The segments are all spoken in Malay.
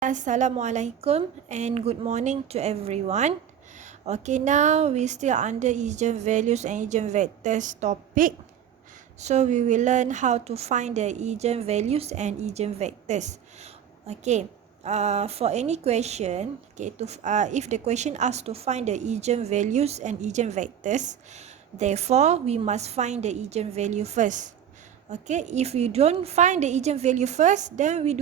Assalamualaikum and good morning to everyone. Okay, now we still under eigenvalues and eigenvectors topic. So we will learn how to find the eigenvalues and eigenvectors. Okay, for any question, if the question asks to find the eigenvalues and eigenvectors, therefore we must find the eigenvalue first. Okay, if we don't find the eigenvalue first, then we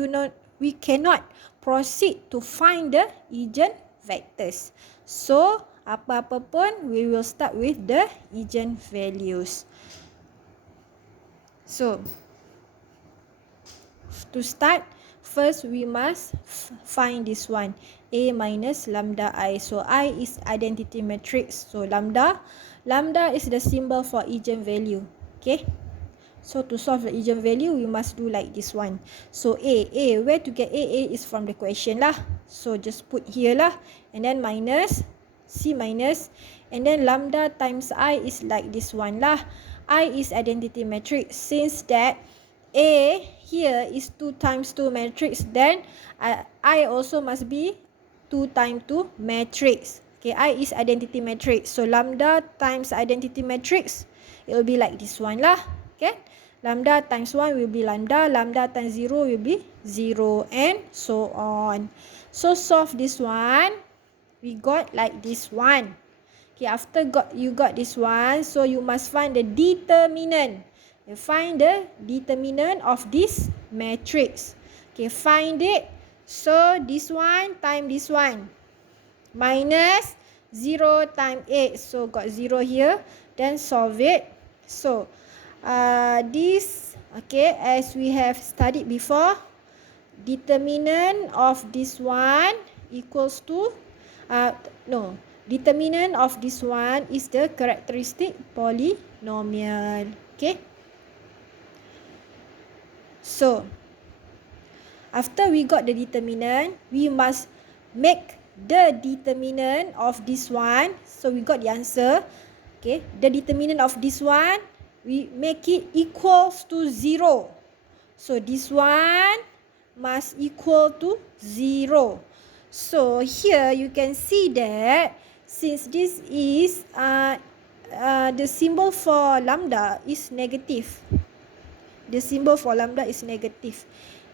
cannot proceed to find the eigenvectors. So apa-apa pun we will start with the eigenvalues. So to start, first we must find this one, A minus lambda I. So I is identity matrix. So lambda is the symbol for eigenvalue. Okay. So to solve the eigenvalue, we must do like this one. So where to get A is from the question lah. So just put here lah. And then minus, C minus. And then lambda times I is like this one lah. I is identity matrix. Since that A here is 2 times 2 matrix, then I also must be 2 times 2 matrix. Okay, I is identity matrix. So lambda times identity matrix, it will be like this one lah. Okay. Lambda times 1 will be lambda. Lambda times 0 will be 0. And so on. So solve this one. We got like this one. Okay, after you got this one, so you must find the determinant. You find the determinant of this matrix. Okay, find it. So this one times this one. Minus 0 times 8. So got 0 here. Then solve it. So this, okay, as we have studied before, determinant of this one equals to determinant of this one is the characteristic polynomial. Okay, so after we got the determinant, we must make the determinant of this one. So we got the answer. Okay, the determinant of this one, we make it equals to 0. So this one must equal to 0. So here you can see that since this is the symbol for lambda is negative. The symbol for lambda is negative.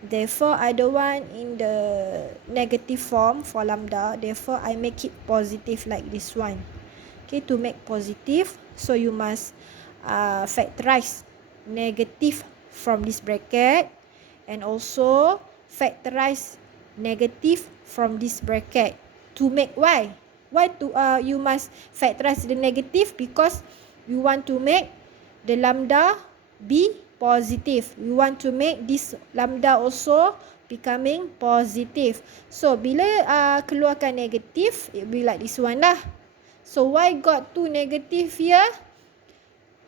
Therefore, I don't want in the negative form for lambda. Therefore, I make it positive like this one. Okay, to make positive, so you must factorize negative from this bracket and also factorize negative from this bracket to make y. You must factorize the negative because you want to make the lambda be positive. You want to make this lambda also becoming positive. So bila keluarkan negatif, it will be like this one lah. So y got 2 negative here.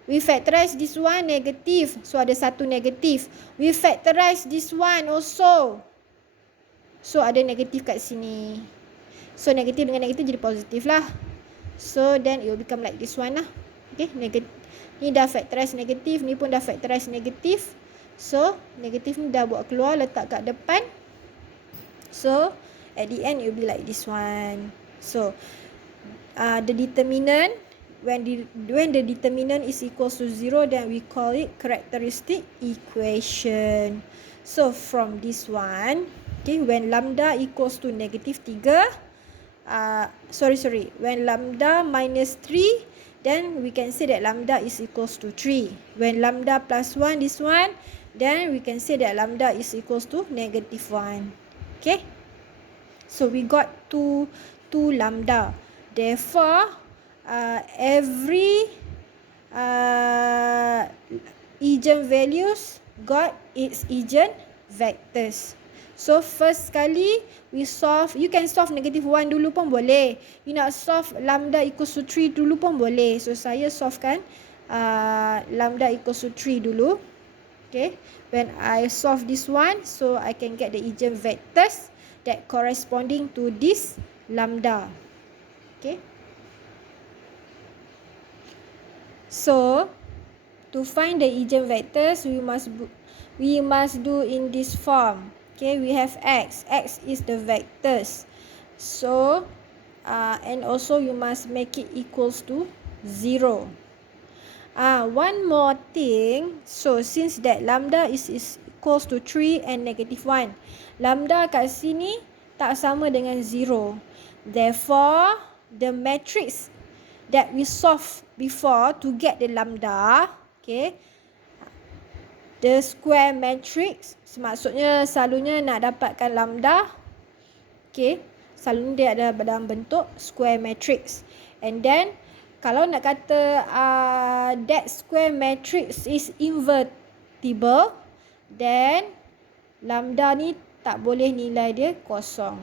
We factorize this one negative. So ada 1 negative. We factorize this one also. So ada negatif kat sini. So negatif dengan negatif jadi positif lah. So then it will become like this one lah. Okay, ni dah factorize negatif, ni pun dah factorize negatif. So negatif ni dah buat keluar, letak kat depan. So at the end it will be like this one. So the determinant, when the determinant is equals to 0, then we call it characteristic equation. So from this one, okay, when lambda equals to negative 3, when lambda minus 3, then we can say that lambda is equals to 3. When lambda plus 1, this one, then we can say that lambda is equals to negative 1. Okay, so we got two lambda. Therefore, every eigenvalues got its eigenvectors. So first sekali we solve, you can solve negative 1 dulu pun boleh. You nak solve lambda equals to 3 dulu pun boleh. So saya solvekan lambda equals to 3 dulu. Okay, when I solve this one, so I can get the eigenvectors that corresponding to this lambda. Okay, so to find the eigenvectors, we must do in this form. Okay, we have x. X is the vectors. So, and also you must make it equals to 0. One more thing. So, since that lambda is equals to 3 and -1. Lambda kat sini tak sama dengan 0. Therefore, the matrix that we solve before to get the lambda, okay, the square matrix, maksudnya selalunya nak dapatkan lambda, okay, selalunya dia ada dalam bentuk square matrix. And then kalau nak kata that square matrix is invertible, then lambda ni tak boleh nilai dia kosong.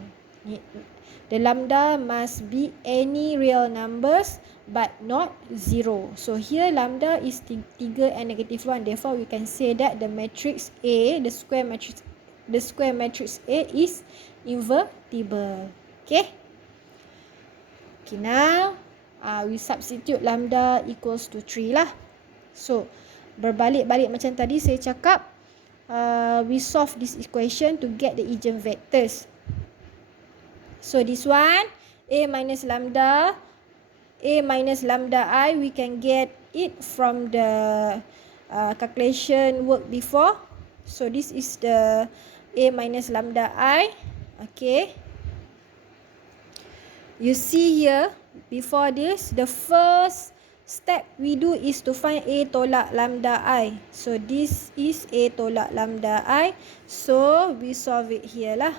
The lambda must be any real numbers but not 0. So here lambda is 3 and -1. Therefore we can say that the matrix A, the square matrix A is invertible. Okay. Okay, now we substitute lambda equals to 3 lah. So berbalik-balik macam tadi saya cakap, we solve this equation to get the eigenvectors. So this one, A minus lambda I, we can get it from the calculation work before. So this is the A minus lambda I. Okay. You see here, before this, the first step we do is to find A tolak lambda I. So this is A tolak lambda I. So we solve it here lah.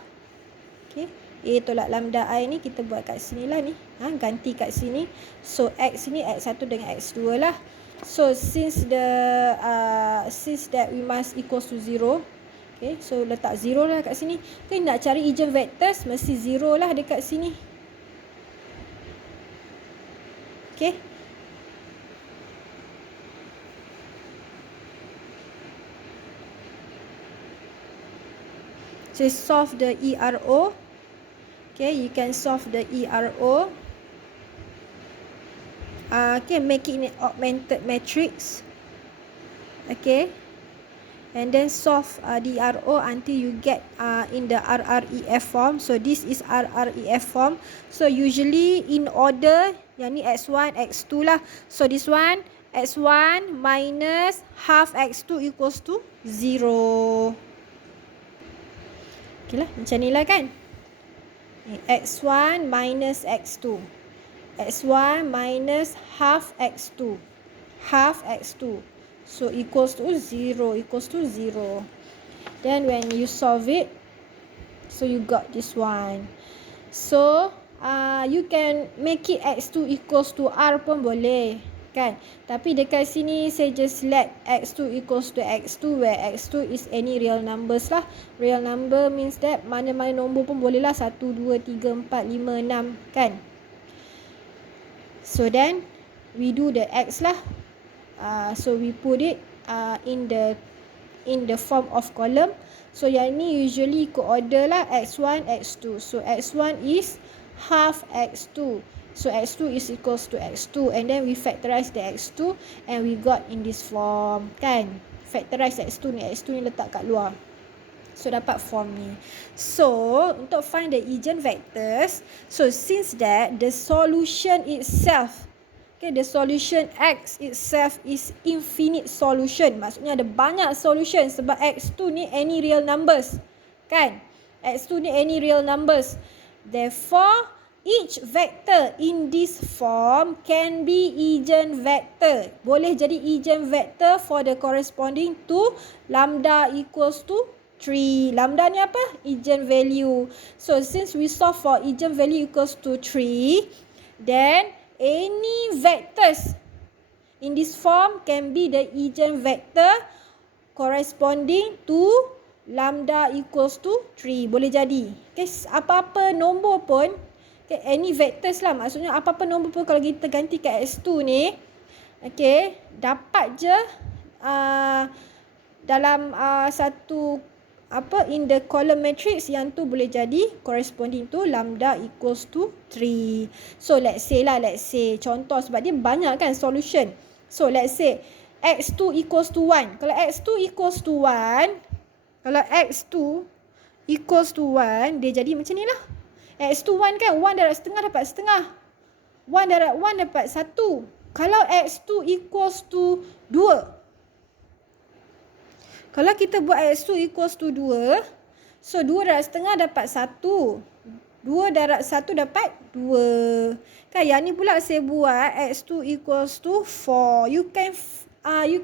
Okay. A tolak lambda I ni kita buat kat sini lah ni. Ganti kat sini. So X ni X1 dengan X2 lah. So since that we must equals to 0. Okay. So letak 0 lah kat sini. Okay, nak cari eigenvectors mesti 0 lah dekat sini. Okay. So solve the ERO. Okay, you can solve the ERO. Okay, make it an augmented matrix. Okay. And then solve the ERO until you get in the RREF form. So this is RREF form. So usually in order, yang ni X1, X2 lah. So this one, X1 minus half X2 equals to 0. Okay lah, macam ni lah kan. X1 minus X2. X1 minus half X2. Half X2. So equals to 0. Equals to 0. Then when you solve it, so you got this one. So you can make it X2 equals to R pun boleh. Kan? Tapi dekat sini saya just let X2 equals to X2 where X2 is any real numbers lah. Real number means that mana-mana nombor pun boleh lah. 1, 2, 3, 4, 5, 6 kan. So then we do the X lah. So we put it in the form of column. So yang ni usually ikut order lah. X1, X2. So X1 is half X2. So X2 is equals to X2. And then we factorize the X2. And we got in this form. Kan? Factorize X2 ni letak kat luar. So dapat form ni. So untuk find the eigenvectors. So since that the solution itself. Okay, the solution X itself is infinite solution. Maksudnya ada banyak solution. Sebab X2 ni any real numbers. Kan? X2 ni any real numbers. Therefore, each vector in this form can be eigenvector. Boleh jadi eigenvector for the corresponding to lambda equals to 3. Lambda ni apa? Eigenvalue. So since we solve for eigenvalue equals to 3, then any vectors in this form can be the eigenvector corresponding to lambda equals to 3. Boleh jadi. Okay, apa-apa nombor pun, okay, any vectors lah. Maksudnya apa-apa nombor pun kalau kita ganti kat X2 ni, okay, dapat je dalam satu in the column matrix yang tu boleh jadi corresponding to lambda equals to 3. So let's say contoh sebab dia banyak kan solution. So let's say X2 equals to 1. Kalau X2 equals to 1, kalau X2 equals to 1, dia jadi macam ni lah. X2 1 kan, 1 darab setengah dapat setengah. 1 darab 1 dapat 1. Kalau X2 equals to 2. Kalau kita buat X2 equals to 2, so 2 darab setengah dapat 1. 2 darab 1 dapat 2. Kan yang ni pula saya buat X2 equals to 4. You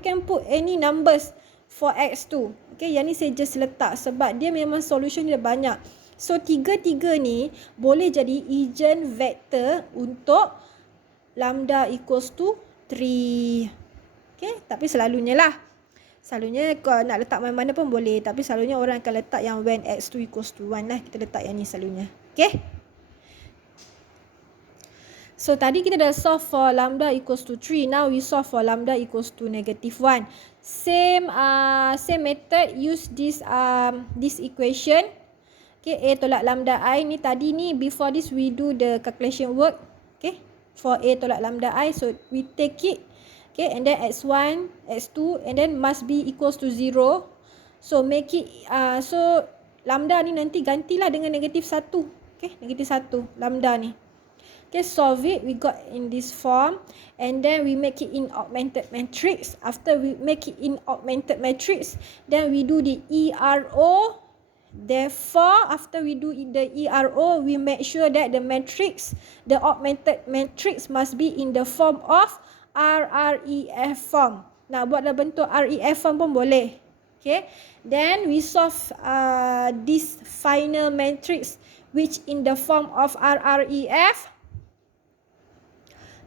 can put any numbers for X2. Okay, yang ni saya just letak sebab dia memang solution dia banyak. So, 3 ni boleh jadi eigenvector untuk lambda equals to 3. Okay, tapi selalunya lah. Selalunya kalau nak letak mana-mana pun boleh. Tapi selalunya orang akan letak yang when x2 equals to 1 lah. Kita letak yang ni selalunya. Okay. So, tadi kita dah solve for lambda equals to 3. Now, we solve for lambda equals to negative 1. Same method, use this equation. Okay, A tolak lambda I ni tadi ni, before this we do the calculation work. Okay, for A tolak lambda I, so we take it. Okay, and then x1, x2, and then must be equals to 0. So, make it, so lambda ni nanti gantilah dengan negatif 1. Okay, negatif 1, lambda ni. Okay, solve it. We got in this form. And then we make it in augmented matrix. After we make it in augmented matrix, then we do the ERO. Therefore, after we do the ERO, we make sure that the matrix, the augmented matrix must be in the form of RREF form. Nak buat dalam bentuk REF form pun boleh. Okay. Then we solve this final matrix which in the form of RREF.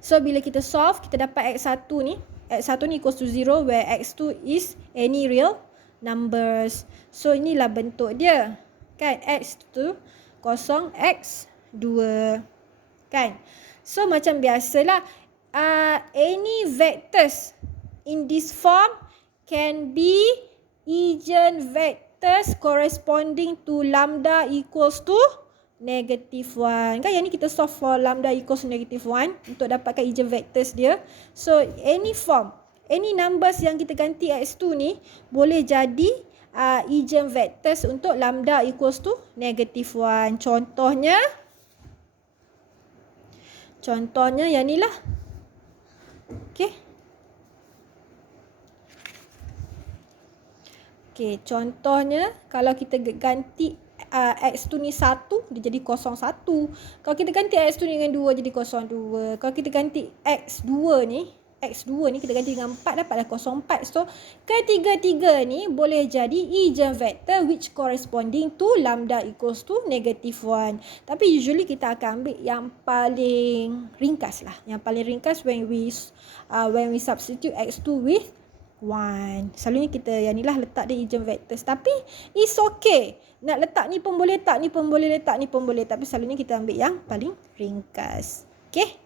So, bila kita solve, kita dapat X1 ni. X1 ni equals to 0 where X2 is any real numbers. So, inilah bentuk dia. Kan? X1, kosong, X2. Kan? So, macam biasalah. Any vectors in this form can be eigenvectors corresponding to lambda equals to negative 1. Kan yang ni kita solve for lambda equals to negative 1 untuk dapatkan eigenvectors dia. So, any form, any numbers yang kita ganti X2 ni boleh jadi eigenvectors untuk lambda equals to negative 1. Contohnya yang ni lah. Okay. Okay, contohnya kalau kita ganti X2 ni 1, dia jadi 01. Kalau kita ganti X2 ni dengan 2, jadi 02. Kalau kita ganti X2 ni kita ganti dengan 4, dapatlah 04. So, ketiga-tiga ni boleh jadi eigenvector which corresponding to lambda equals to negative 1. Tapi usually kita akan ambil yang paling ringkas lah. Yang paling ringkas when we substitute X2 with 1. Selalunya kita yang ni lah letak dia eigenvectors. Tapi it's okay. Nak letak ni pun boleh, tak ni pun boleh, letak ni pun boleh. Tapi selalunya kita ambil yang paling ringkas. Okay.